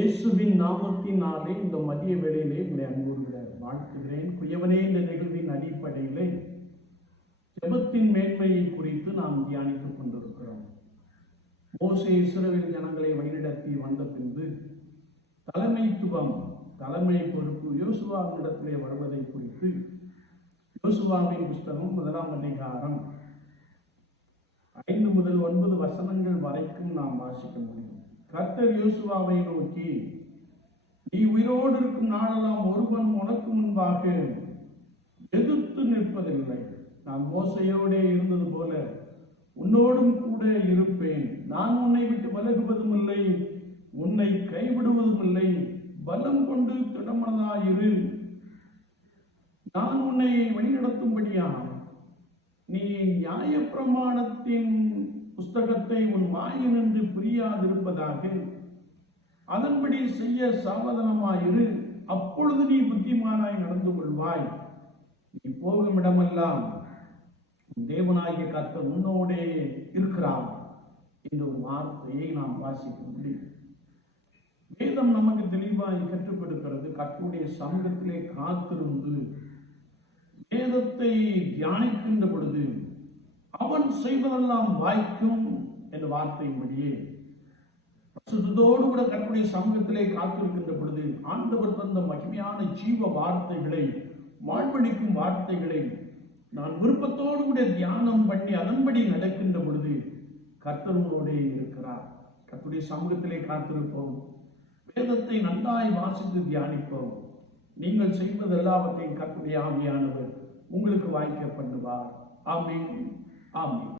இயேசுவின் நாமத்தினாலே இந்த மதிய வேளையிலே உங்களை அன்போடு வாழ்த்துகிறேன். குயவனே, இந்த நிகழ்வின் அடிப்படையிலே ஜெபத்தின் மேன்மையை குறித்து நாம் தியானித்துக் கொண்டிருக்கிறோம். மோசே இஸ்ரவேல் ஜனங்களை வழிநடத்தி வந்த பின்பு தலைமை பொறுப்பு யோசுவாவினிடத்திலே வருவதை குறித்து யோசுவாவின் புஸ்தகம் 1ஆம் அதிகாரம் 5 முதல் 9 வசனங்கள் வரைக்கும் நாம் வாசிக்க முடியும். கர்த்தர் யோசுவாவை நோக்கி, நீ உயிரோடு இருக்கும் நாளெல்லாம் ஒருவன் உனக்கு முன்பாக எதிர்த்து நிற்பதில்லை. நான் மோசையோடே இருந்தது போல உன்னோடும் கூட இருப்பேன். நான் உன்னை விட்டு விலகுவதும் இல்லை, உன்னை கைவிடுவதும் இல்லை. பலம் கொண்டு திடமனதாயிரு. நான் உன்னை வழிநடத்தும்படியா நீ நியாயப்பிரமாணத்தின் புஸ்தகத்தை உன் வாயில் நின்று பிரியாதிருப்பதாக அதன்படி செய்ய சாவதானமாயிரு. அப்பொழுது நீ புத்திமானாய் நடந்து கொள்வாய். நீ போகும் இடமெல்லாம் தேவனாகிய கர்த்தர் உன்னோடே இருக்கிறார் என்ற ஒரு வார்த்தையை நாம் வாசிக்க முடியும். வேதம் நமக்கு தெளிவாய் கற்றுக் கொடுக்கிறது. கர்த்தருடைய சமூகத்திலே காத்திருந்து வேதத்தை தியானிக்கின்ற பொழுது அவன் செய்வதெல்லாம் வாய்க்கும் என்ற வார்த்தையின்படியே பரிசுத்தத்தோடு கூட கர்த்தருடைய சமூகத்திலே காத்திருக்கின்ற பொழுது ஆண்டவர் தந்த மகிமையான ஜீவ வார்த்தைகளை, வாழ்வழிக்கும் வார்த்தைகளை நான் விருப்பத்தோடு கூட தியானம் பண்ணி அதன்படி நடக்கின்ற பொழுது கர்த்தரோடே இருக்கிறார். கர்த்தருடைய சமூகத்திலே காத்திருப்போம், வேதத்தை நன்றாய் வாசித்து தியானிப்போம். நீங்கள் செய்வது எல்லாவற்றையும் கர்த்தருடைய ஆவியானவர் உங்களுக்கு வாய்க்க பண்ணுவார். ஆமென், ஆமென்.